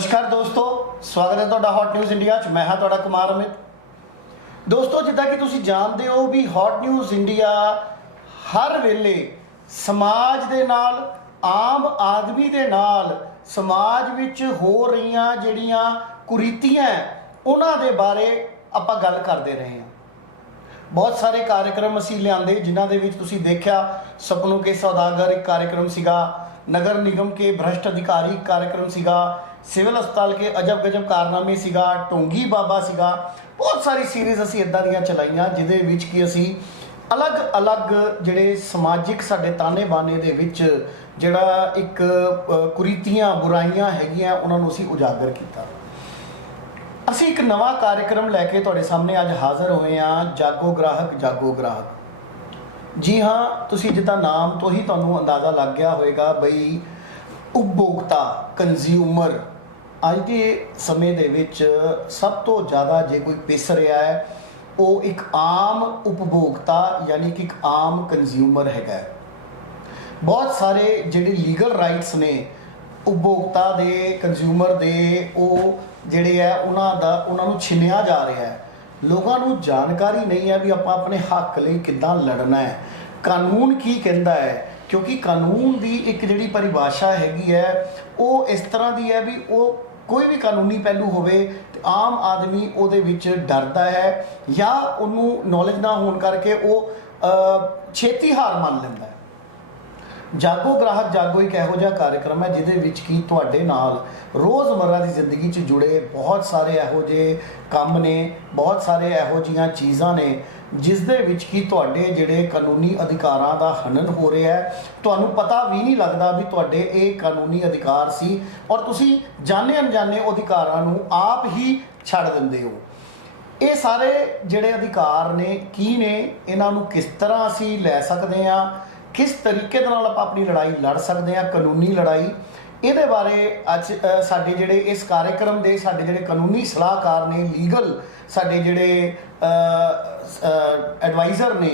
नमस्कार दोस्तों, स्वागत है ਤੁਹਾਡਾ हॉट न्यूज़ इंडिया च। मैं हाँ ਤੁਹਾਡਾ कुमार अमित। दोस्तों, जिदा कि तुसी जानते हो भी हॉट न्यूज़ इंडिया हर वेले समाज दे नाल, आम आदमी दे नाल, समाज विच हो रहीआं जिहड़ियां कुरीतियां उन्हां दे बारे आपां गल करदे रहे हैं। बहुत सारे कार्यक्रम असीं लिआंदे जिन्हां दे विच तुसीं देखिया सपनों के सौदागर एक कार्यक्रम सीगा, नगर निगम के भ्रष्ट अधिकारी कार्यक्रम सीगा, सिविल अस्पताल के अजब गजब कारनामे सीगा, ढोंगी बाबा सीगा। बहुत सारी सीरीज़ असीं इदां दीयां चलाईआं जिहदे विच कि असीं अलग अलग जिहड़े समाजिक साडे ताने बाने दे विच जिहड़ा एक कुरीतियां बुराइयां हैगियां उन्हां नूं असीं उजागर कीता। असीं एक नवां कार्यक्रम लैके तुहाडे सामने अज हाज़र होए हां, जागो ग्राहक जागो ग्राहक। जी हाँ, तुसीं जिद्दां नाम तो ही तुहानूं अंदाज़ा लग गया होएगा बई उपभोक्ता कंज्यूमर अज के समय दे विच सब तो ज़्यादा जे कोई पिस रहा है वो एक आम उपभोक्ता यानी कि एक आम कंज्यूमर हैगा। बहुत सारे जिहड़े लीगल राइट्स ने उपभोक्ता दे कंज्यूमर दे वो जिहड़े है उन्हां नूं छिनिया जा रहा है। लोगों को जानकारी नहीं है भी आपां अपने हक लई किद्दां लड़ना है, कानून की कहता है। क्योंकि कानून की एक जिहड़ी परिभाषा हैगी है वो इस तरह की है भी वो कोई भी कानूनी पहलू होवे तो आम आदमी उहदे विच डरदा है या उन्होंने नॉलेज ना होने करके वो छेती हार मान लैंदा है। जागो ग्राहक जागो एक इहो जिहा कार्यक्रम है जिहदे विच कि तुहाडे नाल रोज़मर्रा की जिंदगी च जुड़े बहुत सारे इहो जिहे काम ने, बहुत सारे इहो जिहियां चीज़ां ने जिस दे विच कि तुहाडे जिहड़े कानूनी अधिकारां दा हनन हो रहा है। तुहानूं पता भी नहीं लगदा भी तुहाडे ये कानूनी अधिकार सी और तुसीं जाने अनजाने अधिकारां नूं आप ही छड्ड दिंदे हो। ये सारे जिहड़े अधिकार ने की ने, इन्हां नूं किस तरह असीं लै सकदे हां, किस तरीके दे नाल आपां अपनी लड़ाई लड़ सकते हैं, कानूनी लड़ाई। ये बारे अज साडे जिहड़े इस कार्यक्रम के साडे जिहड़े कानूनी सलाहकार ने, लीगल साडे जिहड़े एडवाइज़र ने,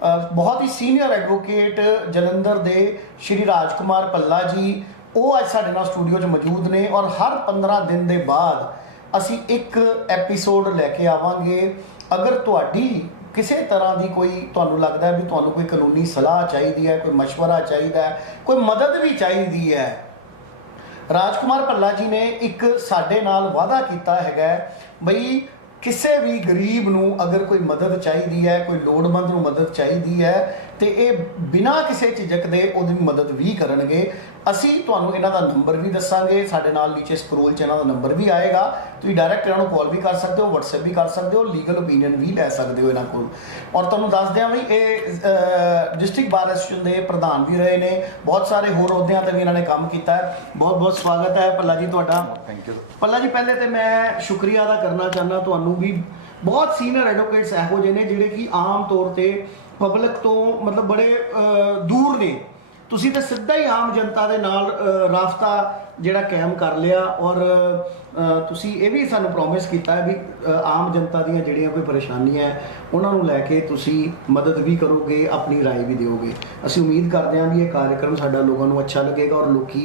बहुत ही सीनियर एडवोकेट जलंधर दे श्री राजकुमार पल्ला जी, वो अज साडे नाल स्टूडियो च मौजूद ने। और हर 15 दिन के बाद असी एक एपीसोड लैके आवांगे। अगर तुहाडी किसी तरह की कोई तुहानूं लगता है भी तुहानूं कोई कानूनी सलाह चाहिए है, कोई मशवरा चाहिए है, कोई मदद भी चाहिए है, राजकुमार भल्ला जी ने एक साडे नाल वादा किया है बई किसी भी गरीब नूं अगर कोई मदद चाहिए है, कोई लोड़मंद नूं मदद चाहिए है तो ये बिना किसी झिझक दे उहदी मदद भी करनगे। असी तुहानूं इन्हां दा नंबर भी दसांगे, साडे नाल नीचे स्क्रोल च इन्हां दा नंबर भी आएगा। तुसीं डायरैक्ट इन्हां नूं कॉल भी कर सकते हो, व्हाट्सएप भी कर सकते हो, लीगल ओपीनियन भी लै सकते हो इन्हां कोल। और तुहानूं दस दियां भी ये डिस्ट्रिक्ट बार एसोसीएशन के प्रधान भी रहे ने, बहुत सारे होर अहुदियां ते भी इन्हां ने काम किया है। बहुत बहुत स्वागत है भल्ला जी तुहाडा। थैंक यू भल्ला जी, पहले तो मैं शुक्रिया अदा करना चाहना तुहानूं भी बहुत सीनियर एडवोकेट्स इहो ਜਿਹੇ ने जिहड़े कि आम तौर पर पब्लिक तो मतलब बड़े दूर ने। तुसीं तो सीधा ही आम जनता दे नाल राबता जिहड़ा कायम कर लिया और तुसीं ये भी सानूं प्रॉमिस कीता है भी आम जनता दीयां जिहड़ियां कोई परेशानियां है उन्हां नूं लैके तुसीं मदद भी करोगे, अपनी राय भी दिओगे। असीं उम्मीद करते हैं भी ये कार्यक्रम साडा लोगों नूं अच्छा लगेगा और लोकी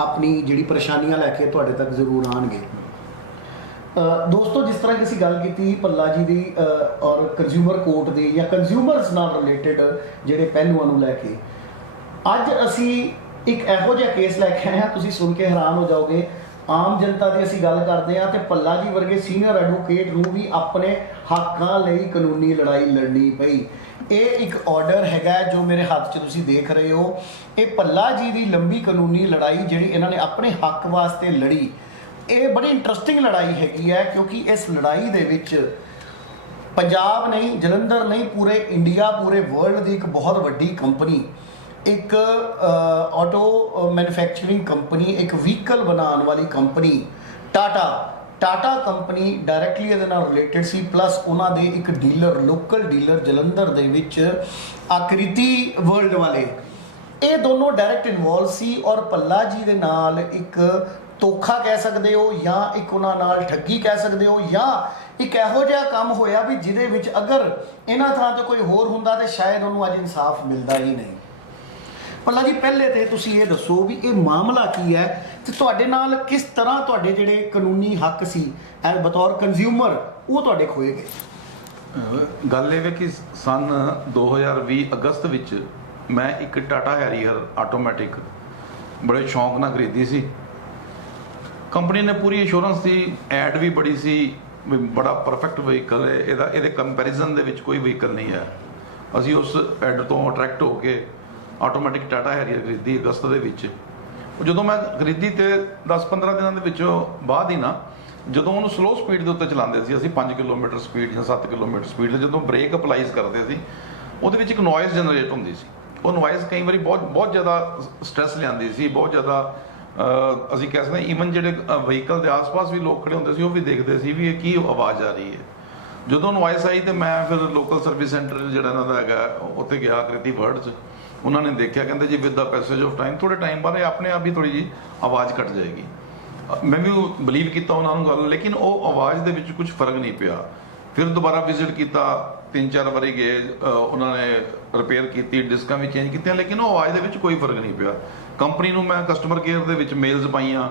अपनी जिहड़ी परेशानियां लैके तुहाडे तक जरूर आउणगे। दोस्तों, जिस तरह की असीं गल कीती भल्ला जी दी और कंज्यूमर कोर्ट दी या कंज्यूमर्स नाल रिलेटेड जिहड़े पहलुआं नूं लैके अज असी एक इहो जिहा केस लैके आए हैं, तुसीं सुन के हैरान हो जाओगे। आम जनता की असी गल करते हैं तो भल्ला जी वर्गे सीनियर एडवोकेट नूं भी अपने हकों लई कानूनी लड़ाई लड़नी पई। ये एक ऑर्डर हैगा जो मेरे हाथ च तुसीं देख रहे हो। ये भल्ला जी की लंबी कानूनी लड़ाई जिहड़ी इन्हां ने अपने हक वास्ते लड़ी, ये बड़ी इंटरस्टिंग लड़ाई हैगी है। क्योंकि इस लड़ाई दे विच पंजाब नहीं, जलंधर नहीं, पूरे इंडिया, पूरे वर्ल्ड की एक बहुत वड्डी कंपनी, एक ऑटो मैन्युफैक्चरिंग कंपनी, एक व्हीकल बनाने वाली कंपनी टाटा कंपनी डायरैक्टली इहदे नाल रिलेटेड सी। प्लस उन्होंने एक डीलर, लोकल डीलर जलंधर दे विच आकृति वर्ल्ड वाले, ये दोनों डायरैक्ट इनवॉल्व सी। और भल्ला जी दे नाल एक धोखा कह सकते हो या एक उन्हां नाल ठगी कह सकते हो या एक इहो जिहा काम होया भी जिहदे विच अगर इन्हां थां ते कोई होर हुंदा तो शायद उन्होंने अज इंसाफ मिलता ही नहीं। भला जी, पहले तो तुसीं ये दसो भी ये मामला की है ਤੇ ਤੁਹਾਡੇ ਨਾਲ ਕਿਸ ਤਰ੍ਹਾਂ ਤੁਹਾਡੇ ਜਿਹੜੇ ਕਾਨੂੰਨੀ ਹੱਕ ਸੀ ਐਜ਼ ਬਤੌਰ ਕੰਜ਼ਿਊਮਰ ਉਹ ਤੁਹਾਡੇ ਖੋਏ ਗਏ? ਗੱਲ ਇਹ ਵੇ ਕਿ ਸਨ 2020 ਅਗਸਤ ਵਿੱਚ ਮੈਂ ਇੱਕ ਟਾਟਾ ਹੈਰੀਅਰ ਆਟੋਮੈਟਿਕ ਬੜੇ ਸ਼ੌਂਕ ਨਾਲ ਖਰੀਦੀ ਸੀ। ਕੰਪਨੀ ਨੇ ਪੂਰੀ ਇੰਸ਼ੋਰੈਂਸ ਦੀ ਐਡ ਵੀ ਬੜੀ ਸੀ ਵੀ ਬੜਾ ਪਰਫੈਕਟ ਵਹੀਕਲ ਹੈ, ਇਹਦੇ ਕੰਪੈਰੀਜ਼ਨ ਦੇ ਵਿੱਚ ਕੋਈ ਵਹੀਕਲ ਨਹੀਂ ਹੈ। ਅਸੀਂ ਉਸ ਐਡ ਤੋਂ ਅਟਰੈਕਟ ਹੋ ਕੇ ਆਟੋਮੈਟਿਕ ਟਾਟਾ ਹੈਰੀਅਰ ਖਰੀਦੀ ਅਗਸਤ ਦੇ ਵਿੱਚ। ਜਦੋਂ ਮੈਂ ਖਰੀਦੀ ਤੇ 10-15 ਦਿਨਾਂ ਦੇ ਵਿੱਚੋਂ ਬਾਅਦ ਹੀ ਨਾ, ਜਦੋਂ ਉਹਨੂੰ ਸਲੋ ਸਪੀਡ ਦੇ ਉੱਤੇ ਚਲਾਉਂਦੇ ਸੀ ਅਸੀਂ 5 ਕਿਲੋਮੀਟਰ ਸਪੀਡ ਜਾਂ 7 ਕਿਲੋਮੀਟਰ ਸਪੀਡ ਤੇ, ਜਦੋਂ ਬ੍ਰੇਕ ਅਪਲਾਈਜ਼ ਕਰਦੇ ਸੀ ਉਹਦੇ ਵਿੱਚ ਇੱਕ ਨੋਇਜ਼ ਜਨਰੇਟ ਹੁੰਦੀ ਸੀ। ਉਹ ਨੋਇਜ਼ ਕਈ ਵਾਰੀ ਬਹੁਤ ਜ਼ਿਆਦਾ ਸਟ੍ਰੈਸ ਲਿਆਂਦੀ ਸੀ, ਬਹੁਤ ਜ਼ਿਆਦਾ ਅਸੀਂ ਕਹਿ ਸਕਦੇ ਈਵਨ ਜਿਹੜੇ ਵਹੀਕਲ ਦੇ ਆਸ-ਪਾਸ ਵੀ ਲੋਕ ਖੜੇ ਹੁੰਦੇ ਸੀ ਉਹ ਵੀ ਦੇਖਦੇ ਸੀ ਵੀ ਇਹ ਕੀ ਆਵਾਜ਼ ਆ ਰਹੀ ਹੈ। ਜਦੋਂ ਨੋਇਜ਼ ਆਈ ਤੇ ਮੈਂ ਫਿਰ ਲੋਕਲ ਸਰਵਿਸ ਸੈਂਟਰ ਜਿਹੜਾ ਇਹਨਾਂ ਦਾ ਹੈਗਾ ਉੱਥੇ ਗਿਆ ਕ੍ਰਿਤੀ ਵਰਡ 'ਚ। ਉਹਨਾਂ ਨੇ ਦੇਖਿਆ, ਕਹਿੰਦੇ ਜੀ with the passage of time ਥੋੜੇ ਟਾਈਮ ਬਾਅਦ ਇਹ ਆਪਣੇ ਆਪ ਹੀ ਥੋੜੀ ਜਿਹੀ ਆਵਾਜ਼ ਘਟ ਜਾਏਗੀ। ਮੈਂ ਵੀ ਬਲੀਵ ਕੀਤਾ ਉਹਨਾਂ ਨੂੰ ਗੱਲ, ਲੇਕਿਨ ਉਹ ਆਵਾਜ਼ ਦੇ ਵਿੱਚ ਕੁਝ ਫਰਕ ਨਹੀਂ ਪਿਆ। ਫਿਰ ਦੁਬਾਰਾ ਵਿਜ਼ਿਟ ਕੀਤਾ, 3-4 ਵਾਰੀ ਗਏ, ਉਹਨਾਂ ਨੇ ਰਿਪੇਅਰ ਕੀਤੀ, ਡਿਸਕਾਂ ਵੀ ਚੇਂਜ ਕੀਤੀਆਂ, ਲੇਕਿਨ ਉਹ ਆਵਾਜ਼ ਦੇ ਵਿੱਚ ਕੋਈ ਫਰਕ ਨਹੀਂ ਪਿਆ। ਕੰਪਨੀ ਨੂੰ ਮੈਂ ਕਸਟਮਰ ਕੇਅਰ ਦੇ ਵਿੱਚ ਮੇਲਸ ਪਾਈਆਂ,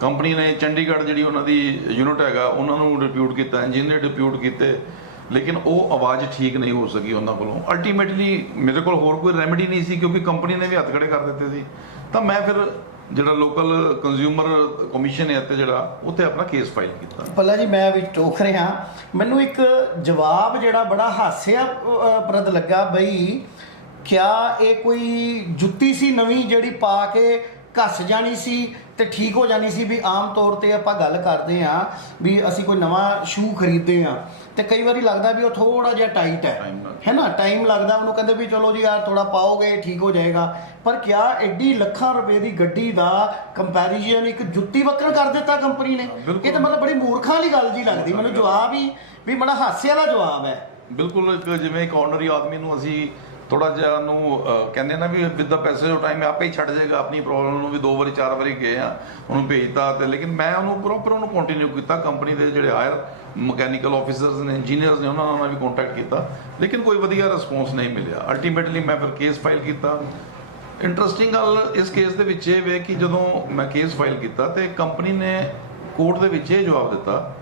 ਕੰਪਨੀ ਨੇ ਚੰਡੀਗੜ੍ਹ ਜਿਹੜੀ ਉਹਨਾਂ ਦੀ ਯੂਨਿਟ ਹੈਗਾ ਉਹਨਾਂ ਨੂੰ ਡਿਪਿਊਟ ਕੀਤਾ, ਇੰਜੀਨੀਅਰ ਡਿਪਿਊਟ ਕੀਤੇ, ਲੇਕਿਨ ਉਹ ਆਵਾਜ਼ ਠੀਕ ਨਹੀਂ ਹੋ ਸਕੀ ਉਹਨਾਂ ਕੋਲੋਂ। ਅਲਟੀਮੇਟਲੀ ਮੇਰੇ ਕੋਲ ਹੋਰ ਕੋਈ ਰੈਮੇਡੀ ਨਹੀਂ ਸੀ ਕਿਉਂਕਿ ਕੰਪਨੀ ਨੇ ਵੀ ਹੱਥ ਖੜੇ ਕਰ ਦਿੱਤੇ ਸੀ। ਤਾਂ ਮੈਂ ਫਿਰ ਜਿਹੜਾ ਲੋਕਲ ਕੰਜ਼ਿਊਮਰ ਕਮਿਸ਼ਨ ਹੈ ਤੇ ਜਿਹੜਾ ਉੱਥੇ ਆਪਣਾ ਕੇਸ ਫਾਈਲ ਕੀਤਾ। ਪੱਲਾ ਜੀ ਮੈਂ ਵੀ ਟੋਕ ਰਿਹਾ, ਮੈਨੂੰ ਇੱਕ ਜਵਾਬ ਜਿਹੜਾ ਬੜਾ ਹਾਸਿਆਪ੍ਰਦ ਲੱਗਾ ਬਈ ਕਿਆ ਇਹ ਕੋਈ ਜੁੱਤੀ ਸੀ ਨਵੀਂ ਜਿਹੜੀ ਪਾ ਕੇ ਘਸ ਜਾਣੀ ਸੀ ਤੇ ਠੀਕ ਹੋ ਜਾਣੀ ਸੀ? ਵੀ ਆਮ ਤੌਰ ਤੇ ਆਪਾਂ ਗੱਲ ਕਰਦੇ ਹਾਂ ਵੀ ਅਸੀਂ ਕੋਈ ਨਵਾਂ ਸ਼ੂ ਖਰੀਦਦੇ ਹਾਂ ਤੇ ਕਈ ਵਾਰੀ ਲੱਗਦਾ ਵੀ ਉਹ ਥੋੜਾ ਜਿਹਾ ਟਾਈਟ ਹੈ ਨਾ, ਟਾਈਮ ਲੱਗਦਾ ਉਹਨੂੰ, ਕਹਿੰਦੇ ਵੀ ਚਲੋ ਜੀ ਯਾਰ ਥੋੜਾ ਪਾਓਗੇ ਠੀਕ ਹੋ ਜਾਏਗਾ। ਪਰ ਕਿਆ ਐਡੀ ਲੱਖਾਂ ਰੁਪਏ ਦੀ ਗੱਡੀ ਦਾ ਕੰਪੈਰੀਜ਼ਨ ਇੱਕ ਜੁੱਤੀ ਵੱਕਰ ਕਰ ਦਿੱਤਾ ਕੰਪਨੀ ਨੇ? ਇਹ ਤਾਂ ਮਤਲਬ ਬੜੀ ਮੂਰਖਾਂ ਵਾਲੀ ਗੱਲ ਜੀ ਲੱਗਦੀ ਮੈਨੂੰ। ਜਵਾਬ ਹੀ ਵੀ ਬੜਾ ਹਾਸੇ ਵਾਲਾ ਜਵਾਬ ਹੈ। ਬਿਲਕੁਲ, ਜਿਵੇਂ ਇੱਕ ਆਰਡੀਨਰੀ ਆਦਮੀ ਨੂੰ ਅਸੀਂ ਥੋੜਾ ਜਿਹਾ ਉਹਨੂੰ ਕਹਿੰਦੇ ਨਾ ਵੀ with the passage of time ਆਪੇ ਹੀ ਛੱਡ ਜਾਏਗਾ ਆਪਣੀ ਪ੍ਰੋਬਲਮ ਨੂੰ। ਵੀ 2 ਵਾਰੀ 4 ਵਾਰੀ ਗਏ ਆ ਉਹਨੂੰ ਭੇਜਤਾ ਤੇ, ਲੇਕਿਨ ਮੈਂ ਉਹਨੂੰ ਪ੍ਰੋਪਰ ਉਹਨੂੰ ਕੰਟੀਨਿਊ ਕੀਤਾ। ਕੰਪਨੀ ਦੇ ਜਿਹੜੇ ਹਾਇਰ ਮਕੈਨੀਕਲ ਆਫਿਸਰਸ ਨੇ, ਇੰਜੀਨੀਅਰਸ ਨੇ, ਉਹਨਾਂ ਨਾਲ ਵੀ ਕੰਟੈਕਟ ਕੀਤਾ, ਲੇਕਿਨ ਕੋਈ ਵਧੀਆ ਰਿਸਪੌਂਸ ਨਹੀਂ ਮਿਲਿਆ। ਅਲਟੀਮੇਟਲੀ ਮੈਂ ਫਿਰ ਕੇਸ ਫਾਈਲ ਕੀਤਾ। ਇੰਟਰਸਟਿੰਗ ਗੱਲ ਇਸ ਕੇਸ ਦੇ ਵਿੱਚ ਇਹ ਵੇ ਕਿ ਜਦੋਂ ਮੈਂ ਕੇਸ ਫਾਈਲ ਕੀਤਾ ਤੇ ਕੰਪਨੀ ਨੇ ਕੋਰਟ ਦੇ ਵਿੱਚ ਇਹ ਜਵਾਬ ਦਿੱਤਾ